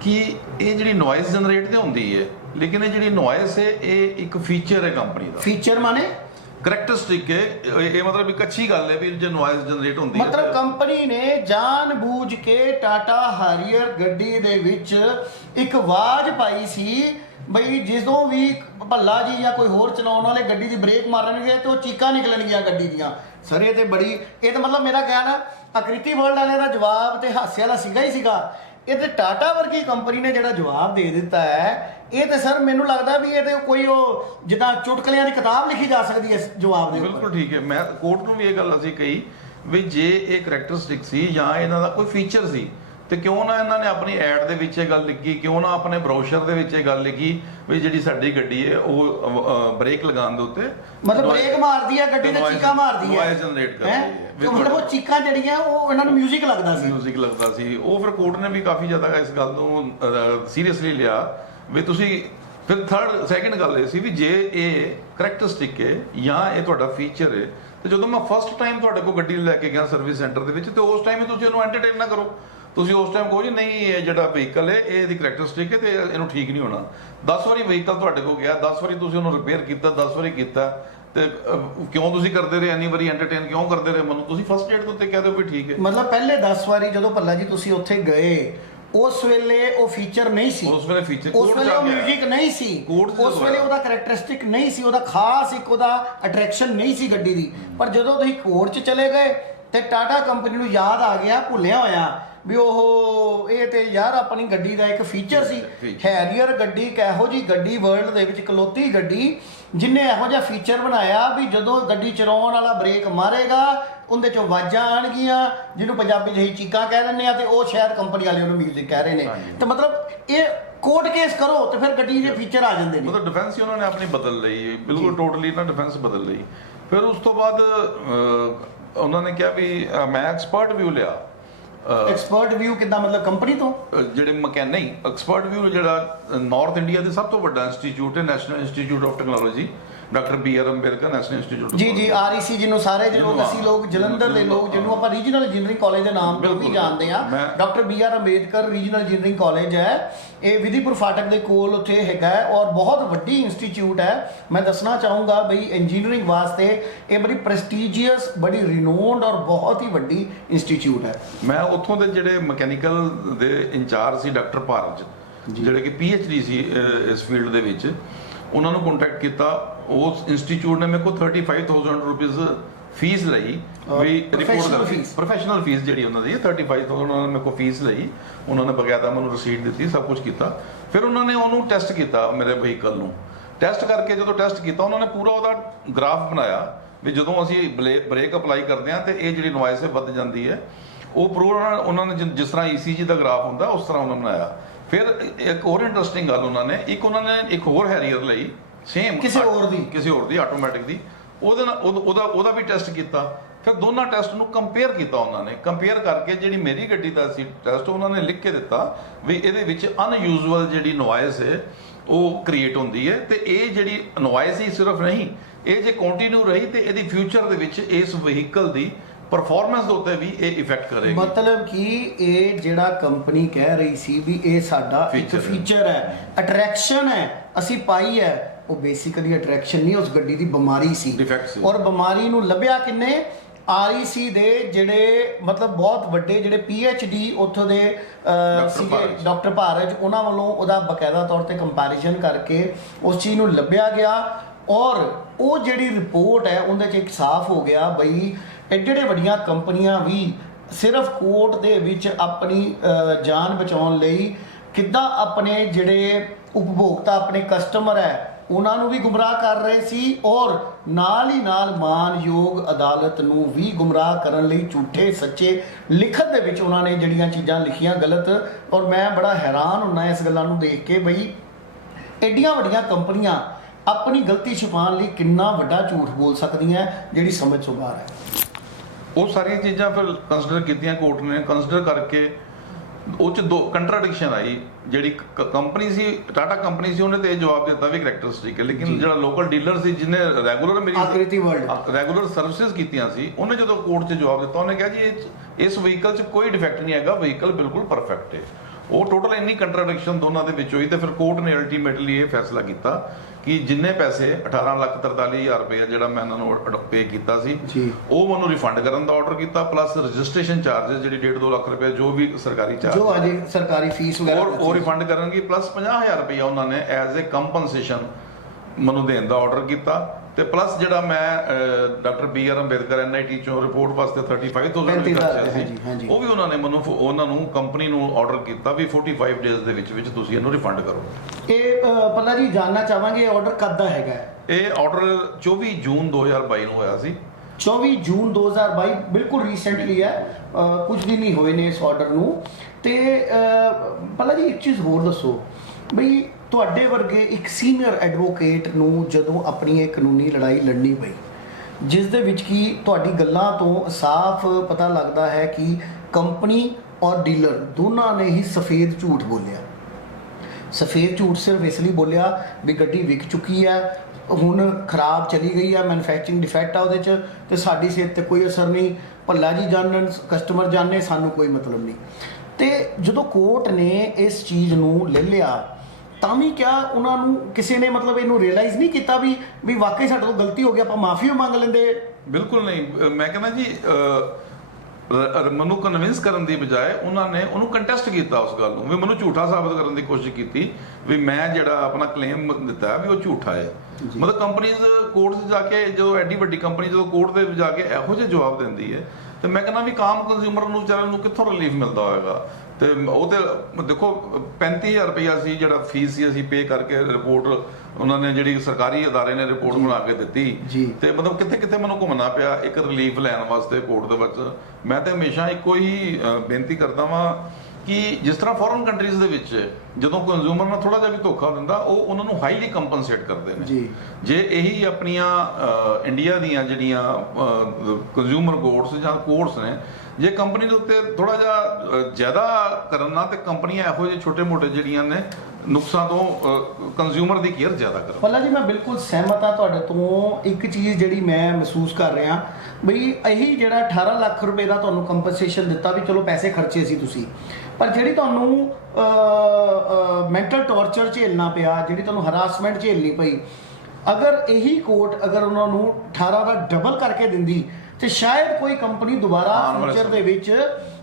ਕਿ ਇਹ ਜਿਹੜੀ ਨੋਇਜ਼ ਜਨਰੇਟ ਤੇ ਹੁੰਦੀ ਹੈ, ਲੇਕਿਨ ਇਹ ਜਿਹੜੀ ਨੋਇਜ਼ ਹੈ ਇਹ ਇੱਕ ਫੀਚਰ ਹੈ ਕੰਪਨੀ ਦਾ। ਫੀਚਰ ਮਾਨੇ ਕਰੈਕਟਰਿਸਟਿਕ ਹੈ, ਇਹ ਮਤਲਬ ਇੱਕ ਅੱਛੀ ਗੱਲ ਹੈ ਵੀ ਜੇ ਨੋਇਜ਼ ਜਨਰੇਟ ਹੁੰਦੀ ਹੈ। ਮਤਲਬ ਕੰਪਨੀ ਨੇ ਜਾਣ-ਬੂਝ ਕੇ ਟਾਟਾ ਹਾਰੀਅਰ ਗੱਡੀ ਦੇ ਵਿੱਚ ਇੱਕ ਆਵਾਜ਼ ਪਾਈ ਸੀ ਬਈ ਜਦੋਂ ਵੀ ਭੱਲਾ ਜੀ ਜਾਂ ਕੋਈ ਹੋਰ ਚਲਾਉਣ ਵਾਲੇ ਗੱਡੀ ਦੀ ਬ੍ਰੇਕ ਮਾਰਨਗੇ ਤੇ ਉਹ ਚੀਕਾਂ ਨਿਕਲਣਗੀਆਂ ਗੱਡੀ ਦੀਆਂ। ਸਰ ਇਹ ਤੇ ਬੜੀ, ਇਹ ਤਾਂ ਮਤਲਬ ਮੇਰਾ ਕਹਿਣਾ ਆਕ੍ਰਿਤੀ ਵਰਲਡ ਵਾਲੇ ਦਾ ਜਵਾਬ ਤੇ ਹਾਸੇ ਵਾਲਾ ਸੀਗਾ ਹੀ ਸੀਗਾ। ਇਹ ਤੇ ਟਾਟਾ ਵਰਗੀ ਕੰਪਨੀ ਨੇ ਜਿਹੜਾ ਜਵਾਬ ਦੇ ਦਿੱਤਾ ਹੈ, ਇਹ ਤੇ ਸਰ ਮੈਨੂੰ ਲੱਗਦਾ ਵੀ ਇਹ ਤੇ ਕੋਈ ਉਹ ਜਿੱਦਾਂ ਚੁਟਕਲਿਆਂ ਦੀ ਕਿਤਾਬ ਲਿਖੀ ਜਾ ਸਕਦੀ ਹੈ ਇਸ ਜਵਾਬ ਦੇ ਉੱਪਰ। ਬਿਲਕੁਲ ਠੀਕ ਹੈ। ਮੈਂ ਕੋਰਟ ਨੂੰ ਵੀ ਇਹ ਗੱਲ ਅਸੀਂ ਕਹੀ ਵੀ ਜੇ ਇਹ ਕਰੈਕਟਰਿਸਟਿਕ ਸੀ ਜਾਂ ਇਹਨਾਂ ਦਾ ਕੋਈ ਫੀਚਰ ਸੀ ਤੇ ਕਿਉਂ ਨਾ ਇਹਨਾਂ ਨੇ ਆਪਣੀ ਐਡ ਦੇ ਵਿੱਚ ਇਹ ਗੱਲ ਲਿਖੀ, ਕਿਉਂ ਨਾ ਆਪਣੇ ਬਰੋਸ਼ਰ ਦੇ ਵਿੱਚ ਇਹ ਗੱਲ ਲਿਖੀ ਵੀ ਜਿਹੜੀ ਸਾਡੀ ਗੱਡੀ ਹੈ ਉਹ ਬ੍ਰੇਕ ਲਗਾਉਣ ਦੇ ਉੱਤੇ ਮਤਲਬ ਬ੍ਰੇਕ ਮਾਰਦੀ ਹੈ ਗੱਡੀ ਤੇ ਚੀਕਾਂ ਮਾਰਦੀ ਹੈ, ਨੋਇਜ਼ ਜਨਰੇਟ ਕਰਦੀ ਹੈ। ਮਤਲਬ ਉਹ ਚੀਕਾਂ ਜਿਹੜੀਆਂ ਉਹ ਇਹਨਾਂ ਨੂੰ ਮਿਊਜ਼ਿਕ ਲੱਗਦਾ ਸੀ। ਉਹ ਫਿਰ ਕੋਰਟ ਨੇ ਵੀ ਕਾਫੀ ਜ਼ਿਆਦਾ ਇਸ ਗੱਲ ਨੂੰ ਸੀਰੀਅਸਲੀ ਲਿਆ ਵੀ ਤੁਸੀਂ ਫਿਰ ਸੈਕਿੰਡ ਗੱਲ ਇਹ ਸੀ ਵੀ ਜੇ ਇਹ ਕਰੈਕਟਰਿਸਟਿਕ ਹੈ ਜਾਂ ਇਹ ਤੁਹਾਡਾ ਫੀਚਰ ਹੈ ਤੇ ਜਦੋਂ ਮੈਂ ਫਸਟ ਟਾਈਮ ਤੁਹਾਡੇ ਕੋਲ ਗੱਡੀ ਲੈ ਕੇ ਗਿਆ ਸਰਵਿਸ ਸੈਂਟਰ ਦੇ ਵਿੱਚ ਤੇ ਉਸ ਟਾਈਮ ਹੀ ਤੁਸੀਂ ਉਹਨੂੰ ਐਂਟਰਟੇਨ ਨਾ ਕਰੋ। ਤੁਸੀਂ ਉਸ ਟਾਈਮ ਕਹੋ ਜੀ ਨਹੀਂ ਇਹ ਜਿਹੜਾ ਵਹੀਕਲ ਹੈ ਇਹ ਇਹਦੀ ਕਰੈਕਟਰਿਸਟਿਕ ਹੈ ਤੇ ਇਹਨੂੰ ਠੀਕ ਨਹੀਂ ਹੋਣਾ। 10 ਵਾਰੀ ਵਹੀਕਲ ਤੁਹਾਡੇ ਕੋਲ ਗਿਆ, 10 ਵਾਰੀ ਤੁਸੀਂ ਉਹਨੂੰ ਰਿਪੇਅਰ ਕੀਤਾ, 10 ਵਾਰੀ ਕੀਤਾ ਤੇ ਕਿਉਂ ਤੁਸੀਂ ਕਰਦੇ ਰਹੇ ਇੰਨੀ ਵਾਰੀ ਐਂਟਰਟੇਨ ਕਿਉਂ ਕਰਦੇ ਰਹੇ ਮੈਨੂੰ? ਤੁਸੀਂ ਫਸਟ ਏਡ ਦੇ ਉੱਤੇ ਕਹਿ ਦਿਓ ਵੀ ਠੀਕ ਹੈ। ਮਤਲਬ ਪਹਿਲੇ 10 ਵਾਰੀ ਜਦੋਂ ਭੱਲਾ ਜੀ ਤੁਸੀਂ ਉੱਥੇ ਗਏ ਉਸ ਵੇਲੇ ਉਹ ਫੀਚਰ ਨਹੀਂ ਸੀ, ਉਸ ਵੇਲੇ ਫੀਚਰ ਉਸ ਵੇਲੇ ਉਹ ਮਿਊਜ਼ਿਕ ਨਹੀਂ ਸੀ, ਉਸ ਵੇਲੇ ਉਹਦਾ ਕਰੈਕਟਰਿਸਟਿਕ ਨਹੀਂ ਸੀ, ਉਹਦਾ ਖਾਸ ਇੱਕ ਉਹਦਾ ਅਟਰੈਕਸ਼ਨ ਨਹੀਂ ਸੀ ਗੱਡੀ ਦੀ। ਪਰ ਜਦੋਂ ਤੁਸੀਂ ਕੋਰਟ 'ਚ ਚਲੇ ਗਏ ਤੇ ਟਾਟਾ ਕੰਪਨੀ ਨੂੰ ਯਾਦ ਆ ਗਿਆ, ਭੁੱਲਿਆ ਹੋਇਆ ਵੀ ਉਹ ਇਹ ਤੇ ਯਾਰ ਆਪਣੀ ਗੱਡੀ ਦਾ ਇੱਕ ਫੀਚਰ ਸੀ। ਹੈਰੀਅਰ ਗੱਡੀ ਇੱਕ ਇਹੋ ਜਿਹੀ ਗੱਡੀ ਵਰਲਡ ਦੇ ਵਿੱਚ ਇਕਲੌਤੀ ਗੱਡੀ ਜਿਹਨੇ ਇਹੋ ਜਿਹਾ ਫੀਚਰ ਬਣਾਇਆ ਵੀ ਜਦੋਂ ਗੱਡੀ ਚਲਾਉਣ ਵਾਲਾ ਬ੍ਰੇਕ ਮਾਰੇਗਾ ਉਹਦੇ ਚੋਂ ਆਵਾਜ਼ਾਂ ਆਉਣਗੀਆਂ, ਜਿਹਨੂੰ ਪੰਜਾਬੀ 'ਚ ਅਸੀਂ ਚੀਕਾਂ ਕਹਿ ਦਿੰਦੇ ਆ ਤੇ ਉਹ ਸ਼ਾਇਦ ਕੰਪਨੀ ਵਾਲੇ ਉਹਨੂੰ ਮਿਊਜ਼ਿਕ ਕਹਿ ਰਹੇ ਨੇ। ਤੇ ਮਤਲਬ ਇਹ ਕੋਰਟ ਕੇਸ ਕਰੋ ਤੇ ਫਿਰ ਗੱਡੀ ਦੇ ਫੀਚਰ ਆ ਜਾਂਦੇ ਨੇ। ਮਤਲਬ ਡਿਫੈਂਸ ਹੀ ਉਹਨਾਂ ਨੇ ਆਪਣੀ ਬਦਲ ਲਈ, ਬਿਲਕੁਲ ਟੋਟਲੀ ਨਾ ਡਿਫੈਂਸ ਬਦਲ ਲਈ। ਫਿਰ ਉਸ ਤੋਂ ਬਾਅਦ ਉਹਨਾਂ ਨੇ ਕਿਹਾ ਵੀ ਮੈਂ ਐਕਸਪਰਟ ਵਿਊ ਲਿਆ। ਐਕਸਪਰਟ ਵਿਊ ਕਿੱਦਾਂ ਮਤਲਬ ਕੰਪਨੀ ਤੋਂ? ਜਿਹੜੇ ਮਕੈਨਿਕ ਐਕਸਪਰਟ ਵਿਊ ਜਿਹੜਾ ਨਾਰਥ ਇੰਡੀਆ ਦੇ ਸਭ ਤੋਂ ਵੱਡਾ ਇੰਸਟੀਚਿਊਟ ਹੈ, national institute of technology doctor BR Ambedkar national institute ਜੀ REC ਜਿਹਨੂੰ ਸਾਰੇ ਦੇ ਲੋਕ ਅਸੀਂ ਲੋਕ ਜਲੰਧਰ ਦੇ ਲੋਕ ਜਿਹਨੂੰ ਆਪਾਂ ਰੀਜਨਲ ਇੰਜੀਨੀਅਰਿੰਗ ਕਾਲਜ ਦੇ ਨਾਮ ਤੋਂ ਵੀ ਜਾਣਦੇ ਆ, doctor BR Ambedkar regional engineering college ਹੈ ਇਹ ਵਿਧੀਪੁਰ ਫਾਟਕ ਦੇ ਕੋਲ ਉੱਥੇ ਹੈਗਾ ਔਰ ਬਹੁਤ ਵੱਡੀ ਇੰਸਟੀਚਿਊਟ ਹੈ। ਮੈਂ ਦੱਸਣਾ ਚਾਹੂੰਗਾ ਬਈ ਇੰਜੀਨੀਅਰਿੰਗ ਵਾਸਤੇ ਇਹ ਬੜੀ ਪ੍ਰੈਸਟੀਜੀਅਸ, ਬੜੀ ਰਿਨੋਨਡ ਔਰ ਬਹੁਤ ਹੀ ਵੱਡੀ ਇੰਸਟੀਚਿਊਟ ਹੈ। ਮੈਂ ਉੱਥੋਂ ਦੇ ਜਿਹੜੇ ਮਕੈਨੀਕਲ ਦੇ ਇੰਚਾਰਜ ਸੀ ਡਾਕਟਰ ਭਾਰਤ, ਜਿਹੜੇ ਕਿ PhD ਸੀ ਇਸ ਫੀਲਡ ਦੇ ਵਿੱਚ, ਉਹਨਾਂ ਨੂੰ ਕੰਟੈਕਟ ਕੀਤਾ। ਉਸ ਇੰਸਟੀਚਿਊਟ ਨੇ ਮੇਰੇ ਕੋਲ 35,000 ਰੁਪੀਜ਼ ਫੀਸ ਲਈ ਵੀ ਰਿਪੋਰਟ ਕਰਕੇ, ਪ੍ਰੋਫੈਸ਼ਨਲ ਫੀਸ ਜਿਹੜੀ ਉਹਨਾਂ ਦੀ 35,000 ਉਹਨਾਂ ਨੇ ਮੇਰੇ ਕੋਲ ਫੀਸ ਲਈ। ਉਹਨਾਂ ਨੇ ਬਕਾਇਦਾ ਮੈਨੂੰ ਰਸੀਦ ਦਿੱਤੀ, ਸਭ ਕੁਝ ਕੀਤਾ। ਫਿਰ ਉਹਨਾਂ ਨੇ ਉਹਨੂੰ ਟੈਸਟ ਕੀਤਾ, ਮੇਰੇ ਵਹੀਕਲ ਨੂੰ ਟੈਸਟ ਕਰਕੇ ਜਦੋਂ ਟੈਸਟ ਕੀਤਾ ਉਹਨਾਂ ਨੇ ਪੂਰਾ ਉਹਦਾ ਗ੍ਰਾਫ ਬਣਾਇਆ ਵੀ ਜਦੋਂ ਅਸੀਂ ਬ੍ਰੇਕ ਅਪਲਾਈ ਕਰਦੇ ਹਾਂ ਤੇ ਇਹ ਜਿਹੜੀ ਨੋਇਸ ਹੈ ਵੱਧ ਜਾਂਦੀ ਹੈ। ਉਹ ਪੂਰਾ ਉਹਨਾਂ ਨੇ ਜਿਸ ਤਰ੍ਹਾਂ ECG ਦਾ ਗ੍ਰਾਫ ਹੁੰਦਾ ਉਸ ਤਰ੍ਹਾਂ ਉਹਨਾਂ ਨੇ ਬਣਾਇਆ। ਫਿਰ ਇੱਕ ਹੋਰ ਇੰਟਰਸਟਿੰਗ ਗੱਲ ਉਹਨਾਂ ਨੇ ਇੱਕ ਹੋਰ ਹੈਰੀਅਰ ਲਈ ਸੇਮ ਕਿਸੇ ਹੋਰ ਦੀ ਆਟੋਮੈਟਿਕ ਦੀ ਉਹਦੇ ਨਾਲ ਉਹਦਾ ਵੀ ਟੈਸਟ ਕੀਤਾ। ਫਿਰ ਦੋਨਾਂ ਟੈਸਟ ਨੂੰ ਕੰਪੇਅਰ ਕੀਤਾ ਉਹਨਾਂ ਨੇ। ਕੰਪੇਅਰ ਕਰਕੇ ਜਿਹੜੀ ਮੇਰੀ ਗੱਡੀ ਦਾ ਸੀ ਟੈਸਟ, ਉਹਨਾਂ ਨੇ ਲਿਖ ਕੇ ਦਿੱਤਾ ਵੀ ਇਹਦੇ ਵਿੱਚ ਅਨਯੂਜ਼ੂਅਲ ਜਿਹੜੀ ਨੋਇਸ ਹੈ ਉਹ ਕ੍ਰੀਏਟ ਹੁੰਦੀ ਹੈ ਤੇ ਇਹ ਜਿਹੜੀ ਨੋਇਸ ਹੀ ਸਿਰਫ ਨਹੀਂ, ਇਹ ਜੇ ਕੰਟੀਨਿਊ ਰਹੀ ਤੇ ਇਹਦੀ ਫਿਊਚਰ ਦੇ ਵਿੱਚ ਇਸ ਵਹੀਕਲ ਦੀ ਪਰਫਾਰਮੈਂਸ ਦੇ ਉੱਤੇ ਵੀ ਇਹ ਇਫੈਕਟ ਕਰੇਗੀ। ਮਤਲਬ ਕਿ ਇਹ ਜਿਹੜਾ ਕੰਪਨੀ ਕਹਿ ਰਹੀ ਸੀ ਵੀ ਇਹ ਸਾਡਾ ਇੱਕ ਫੀਚਰ ਹੈ, ਅਟਰੈਕਸ਼ਨ ਹੈ ਅਸੀਂ ਪਾਈ ਹੈ, ਉਹ ਬੇਸਿਕਲੀ ਅਟਰੈਕਸ਼ਨ ਨਹੀਂ, ਉਸ ਗੱਡੀ ਦੀ ਬਿਮਾਰੀ ਸੀ। ਔਰ ਬਿਮਾਰੀ ਨੂੰ ਲੱਭਿਆ ਕਿੰਨੇ? REC ਦੇ ਜਿਹੜੇ ਮਤਲਬ ਬਹੁਤ ਵੱਡੇ ਜਿਹੜੇ PhD ਉੱਥੋਂ ਦੇ ਸੀਗੇ ਡਾਕਟਰ ਭਾਰਜ, ਉਹਨਾਂ ਵੱਲੋਂ ਉਹਦਾ ਬਕਾਇਦਾ ਤੌਰ ਤੇ ਕੰਪੈਰੀਜ਼ਨ ਕਰਕੇ ਉਸ ਚੀਜ਼ ਨੂੰ ਲੱਭਿਆ ਗਿਆ। ਔਰ ਉਹ ਜਿਹੜੀ ਰਿਪੋਰਟ ਹੈ ਉਹਦੇ 'ਚ ਇੱਕ ਸਾਫ਼ ਹੋ ਗਿਆ ਬਈ ਐਡੇ ਵੱਡੀਆਂ ਕੰਪਨੀਆਂ ਵੀ ਸਿਰਫ ਕੋਰਟ ਦੇ ਵਿੱਚ ਆਪਣੀ ਜਾਨ ਬਚਾਉਣ ਲਈ ਕਿੱਦਾਂ ਆਪਣੇ ਜਿਹੜੇ ਉਪਭੋਗਤਾ, ਆਪਣੇ ਕਸਟਮਰ ਹੈ, ਉਹਨਾਂ ਨੂੰ ਵੀ ਗੁੰਮਰਾਹ ਕਰ ਰਹੇ ਸੀ ਔਰ ਨਾਲ ਹੀ ਨਾਲ ਮਾਨਯੋਗ ਅਦਾਲਤ ਨੂੰ ਵੀ ਗੁੰਮਰਾਹ ਕਰਨ ਲਈ ਝੂਠੇ ਸੱਚੇ ਲਿਖਤ ਦੇ ਵਿੱਚ ਉਹਨਾਂ ਨੇ ਜਿਹੜੀਆਂ ਚੀਜ਼ਾਂ ਲਿਖੀਆਂ ਗਲਤ। ਔਰ ਮੈਂ ਬੜਾ ਹੈਰਾਨ ਹੁੰਦਾ ਇਸ ਗੱਲਾਂ ਨੂੰ ਦੇਖ ਕੇ ਬਈ ਐਡੀਆਂ ਵੱਡੀਆਂ ਕੰਪਨੀਆਂ ਆਪਣੀ ਗਲਤੀ ਛੁਪਾਉਣ ਲਈ ਕਿੰਨਾ ਵੱਡਾ ਝੂਠ ਬੋਲ ਸਕਦੀਆਂ ਜਿਹੜੀ ਸਮਝ ਤੋਂ ਬਾਹਰ ਹੈ। ਉਹ ਸਾਰੀਆਂ ਚੀਜ਼ਾਂ ਫਿਰ ਕੰਸੀਡਰ ਕੀਤੀਆਂ ਕੋਰਟ ਨੇ। ਕੰਸੀਡਰ ਕਰਕੇ ਉਹ 'ਚ ਦੋ ਕੰਟਰਾਡਿਕਸ਼ਨ ਆਈ। ਜਿਹੜੀ ਕੰਪਨੀ ਸੀ, ਟਾਟਾ ਕੰਪਨੀ ਸੀ, ਉਹਨੇ ਤੇ ਇਹ ਜਵਾਬ ਦਿੱਤਾ ਵੀ ਕਰੈਕਟਰਿਸਟਿਕ ਹੈ, ਲੇਕਿਨ ਜਿਹੜਾ ਲੋਕਲ ਡੀਲਰ ਸੀ ਜਿਹਨੇ ਰੈਗੂਲਰ ਸਰਵਿਸਿਜ਼ ਕੀਤੀਆਂ ਸੀ, ਉਹਨੇ ਜਦੋਂ ਕੋਰਟ 'ਚ ਜਵਾਬ ਦਿੱਤਾ ਉਹਨੇ ਕਿਹਾ ਜੀ ਇਸ ਵਹੀਕਲ 'ਚ ਕੋਈ ਡਿਫੈਕਟ ਨਹੀਂ ਹੈਗਾ, ਵਹੀਕਲ ਬਿਲਕੁਲ ਪਰਫੈਕਟ ਹੈ। ਉਹ ਟੋਟਲ ਇੰਨੀ ਕੰਟਰਾਡਿਕਸ਼ਨ ਦੋਨਾਂ ਦੇ ਵਿੱਚ ਹੋਈ ਤੇ ਫਿਰ ਕੋਰਟ ਨੇ ਅਲਟੀਮੇਟਲੀ ਇਹ ਫੈਸਲਾ ਕੀਤਾ ਕਿ ਜਿੰਨੇ ਪੈਸੇ 18,43,000 ਰੁਪਏ ਜਿਹੜਾ ਮੈਂ ਇਹਨਾਂ ਨੂੰ ਪੇ ਕੀਤਾ ਸੀ ਉਹ ਮੈਨੂੰ ਰਿਫੰਡ ਕਰਨ ਦਾ ਆਰਡਰ ਕੀਤਾ, ਪਲੱਸ ਰਜਿਸਟ੍ਰੇਸ਼ਨ ਚਾਰजेस ਜਿਹੜੀ 1.5-2 ਲੱਖ ਰੁਪਏ ਜੋ ਵੀ ਸਰਕਾਰੀ ਚਾਰਜ ਜੋ ਅਜੇ ਸਰਕਾਰੀ ਫੀਸ ਵਗੈਰਾ ਉਹ ਰਿਫੰਡ ਕਰਨਗੇ, ਪਲੱਸ 50,000 ਰੁਪਏ ਉਹਨਾਂ ਨੇ ਐਜ਼ ਏ ਕੰਪਨਸੇਸ਼ਨ ਮੈਨੂੰ ਦੇਣ ਦਾ ਆਰਡਰ ਕੀਤਾ। ਤੇ ਪਲੱਸ ਜਿਹੜਾ ਮੈਂ ਡਾਕਟਰ BR ਅੰਬੇਦਕਰ NIT ਚੋਂ ਰਿਪੋਰਟ ਵਾਸਤੇ 35,000 ਵੀ ਖਰਚਿਆ ਸੀ, ਉਹ ਵੀ ਉਹਨਾਂ ਨੂੰ ਕੰਪਨੀ ਨੂੰ ਆਰਡਰ ਕੀਤਾ ਵੀ 45 ਡੇਜ਼ ਦੇ ਵਿੱਚ ਤੁਸੀਂ ਇਹਨੂੰ ਰਿਫੰਡ ਕਰੋ। ਇਹ ਪੱਲਾ ਜੀ ਜਾਨਣਾ ਚਾਹਾਂਗੇ ਆਰਡਰ ਕਦ ਦਾ ਹੈਗਾ? ਇਹ ਆਰਡਰ 24 ਜੂਨ 2022 ਨੂੰ ਹੋਇਆ ਸੀ। 24 ਜੂਨ 2022 ਬਿਲਕੁਲ ਰੀਸੈਂਟਲੀ ਹੈ, ਕੁਝ ਦਿਨ ਹੀ ਹੋਏ ਨੇ ਇਸ ਆਰਡਰ ਨੂੰ। ਤੇ ਪੱਲਾ ਜੀ ਇੱਕ ਚੀਜ਼ ਹੋਰ ਦੱਸੋ ਬਈ, ਤੁਹਾਡੇ ਵਰਗੇ ਇੱਕ ਸੀਨੀਅਰ ਐਡਵੋਕੇਟ ਨੂੰ ਜਦੋਂ ਆਪਣੀ ਇਹ ਕਾਨੂੰਨੀ ਲੜਾਈ ਲੜਨੀ ਪਈ, ਜਿਸ ਦੇ ਵਿੱਚ ਕਿ ਤੁਹਾਡੀ ਗੱਲਾਂ ਤੋਂ ਸਾਫ਼ ਪਤਾ ਲੱਗਦਾ ਹੈ ਕਿ ਕੰਪਨੀ ਔਰ ਡੀਲਰ ਦੋਨਾਂ ਨੇ ਹੀ ਸਫੇਦ ਝੂਠ ਬੋਲਿਆ। ਸਫੇਦ ਝੂਠ ਸਿਰਫ ਇਸ ਲਈ ਬੋਲਿਆ ਵੀ ਗੱਡੀ ਵਿਕ ਚੁੱਕੀ ਹੈ, ਹੁਣ ਖਰਾਬ ਚਲੀ ਗਈ ਹੈ, ਮੈਨੂਫੈਕਚਰਿੰਗ ਡਿਫੈਕਟ ਆ ਉਹਦੇ 'ਚ, ਤੇ ਸਾਡੀ ਸਿਹਤ 'ਤੇ ਕੋਈ ਅਸਰ ਨਹੀਂ, ਭੱਲਾ ਜੀ ਜਾਣਨ, ਕਸਟਮਰ ਜਾਣੇ, ਸਾਨੂੰ ਕੋਈ ਮਤਲਬ ਨਹੀਂ। ਤੇ ਜਦੋਂ ਕੋਰਟ ਨੇ ਇਸ ਚੀਜ਼ ਨੂੰ ਲੈ ਲਿਆ ਤਾਂ ਵੀ ਕਿਆ ਉਹਨਾਂ ਨੂੰ ਕਿਸੇ ਨੇ ਮਤਲਬ ਇਹਨੂੰ ਰਿਅਲਾਈਜ਼ ਨਹੀਂ ਕੀਤਾ ਵੀ ਵਾਕਈ ਸਾਡੇ ਤੋਂ ਗਲਤੀ ਹੋ ਗਈ, ਆਪਾਂ ਮਾਫੀ ਮੰਗ ਲੈਂਦੇ? ਬਿਲਕੁਲ ਨਹੀਂ। ਮੈਂ ਕਹਿੰਦਾ ਜੀ ਮੈਨੂੰ ਕਨਵਿੰਸ ਕਰਨ ਦੀ ਬਜਾਏ ਉਹਨਾਂ ਨੇ ਉਹਨੂੰ ਕੰਟੈਸਟ ਕੀਤਾ, ਉਸ ਗੱਲ ਨੂੰ ਵੀ ਮੈਨੂੰ ਝੂਠਾ ਸਾਬਤ ਕਰਨ ਦੀ ਕੋਸ਼ਿਸ਼ ਕੀਤੀ ਵੀ ਮੈਂ ਜਿਹੜਾ ਆਪਣਾ ਕਲੇਮ ਦਿੱਤਾ ਵੀ ਉਹ ਝੂਠਾ ਹੈ। ਮਤਲਬ ਕੰਪਨੀਜ਼ ਕੋਰਟ 'ਚ ਜਾ ਕੇ, ਜਦੋਂ ਐਡੀ ਵੱਡੀ ਕੰਪਨੀ ਜਦੋਂ ਕੋਰਟ ਦੇ ਵਿੱਚ ਜਾ ਕੇ ਇਹੋ ਜਿਹੇ ਜਵਾਬ ਦਿੰਦੀ ਹੈ ਤੇ ਮੈਂ ਕਹਿੰਦਾ ਵੀ ਕਾਮ ਕੰਜ਼ਿਊਮਰ ਨੂੰ ਵਿਚਾਰਿਆਂ ਨੂੰ ਕਿੱਥੋਂ ਰਿਲੀਫ ਮਿਲਦਾ ਹੋਏਗਾ। ਤੇ ਉਹ ਤੇ ਦੇਖੋ 35,000 ਰੁਪਇਆ ਸੀ ਜਿਹੜਾ ਫੀਸ ਸੀ ਅਸੀਂ ਪੇ ਕਰਕੇ ਰਿਪੋਰਟ ਉਹਨਾਂ ਨੇ ਜਿਹੜੀ ਸਰਕਾਰੀ ਅਦਾਰੇ ਨੇ ਰਿਪੋਰਟ ਬਣਾ ਕੇ ਦਿੱਤੀ, ਤੇ ਮਤਲਬ ਕਿੱਥੇ ਕਿੱਥੇ ਮੈਨੂੰ ਘੁੰਮਣਾ ਪਿਆ ਇੱਕ ਰਿਲੀਫ ਲੈਣ ਵਾਸਤੇ ਕੋਰਟ ਦੇ ਵਿੱਚ। ਮੈਂ ਤੇ ਹਮੇਸ਼ਾ ਇੱਕੋ ਹੀ ਬੇਨਤੀ ਕਰਦਾ ਵਾਂ ਕਿ ਜਿਸ ਤਰ੍ਹਾਂ ਫੋਰਨ ਕੰਟਰੀਜ਼ ਦੇ ਵਿੱਚ ਜਦੋਂ ਕੰਜ਼ਿਊਮਰ ਨਾਲ ਥੋੜਾ ਜਿਹਾ ਵੀ ਧੋਖਾ ਦਿੰਦਾ ਉਹ ਉਹਨਾਂ ਨੂੰ ਹਾਈਲੀ ਕੰਪਨਸੇਟ ਕਰਦੇ ਨੇ। ਜੇ ਇਹੀ ਆਪਣੀਆਂ ਇੰਡੀਆ ਦੀਆਂ ਜਿਹੜੀਆਂ ਕੰਜ਼ਿਊਮਰ ਕੋਰਟਸ ਜਾਂ ਕੋਰਟਸ ਨੇ ਜੇ ਕੰਪਨੀ ਦੇ ਉੱਤੇ ਥੋੜਾ ਜਿਹਾ ਜ਼ਿਆਦਾ ਕਰਨ ਨਾਲ ਤੇ ਕੰਪਨੀਆਂ ਇਹੋ ਜਿਹੇ ਛੋਟੇ ਮੋਟੇ ਜਿਹੜੀਆਂ ਨੇ ਨੁਕਸਾਨ ਤੋਂ ਕੰਜ਼ਿਊਮਰ ਦੀ ਕੇਅਰ ਜ਼ਿਆਦਾ ਕਰਨ। ਪੱਲਾ ਜੀ, ਮੈਂ ਬਿਲਕੁਲ ਸਹਿਮਤ ਹਾਂ ਤੁਹਾਡੇ ਤੋਂ। ਇੱਕ ਚੀਜ਼ ਜਿਹੜੀ ਮੈਂ ਮਹਿਸੂਸ ਕਰ ਰਿਹਾ ਬਈ ਇਹੀ ਜਿਹੜਾ 18 ਲੱਖ ਰੁਪਏ ਦਾ ਤੁਹਾਨੂੰ ਕੰਪਨਸੇਸ਼ਨ ਦਿੱਤਾ, ਵੀ ਚਲੋ ਪੈਸੇ ਖਰਚੇ ਸੀ ਤੁਸੀਂ, ਪਰ ਜਿਹੜੀ ਤੁਹਾਨੂੰ ਮੈਂਟਲ ਟੌਰਚਰ ਝੇਲਣਾ ਪਿਆ, ਜਿਹੜੀ ਤੁਹਾਨੂੰ ਹਰਾਸਮੈਂਟ ਝੇਲਣੀ ਪਈ, ਅਗਰ ਇਹੀ ਕੋਰਟ ਅਗਰ ਉਹਨਾਂ ਨੂੰ 18 ਦਾ ਡਬਲ ਕਰਕੇ ਦਿੰਦੀ ਤੇ ਸ਼ਾਇਦ ਕੋਈ ਕੰਪਨੀ ਦੁਬਾਰਾ ਫਿਊਚਰ ਦੇ ਵਿੱਚ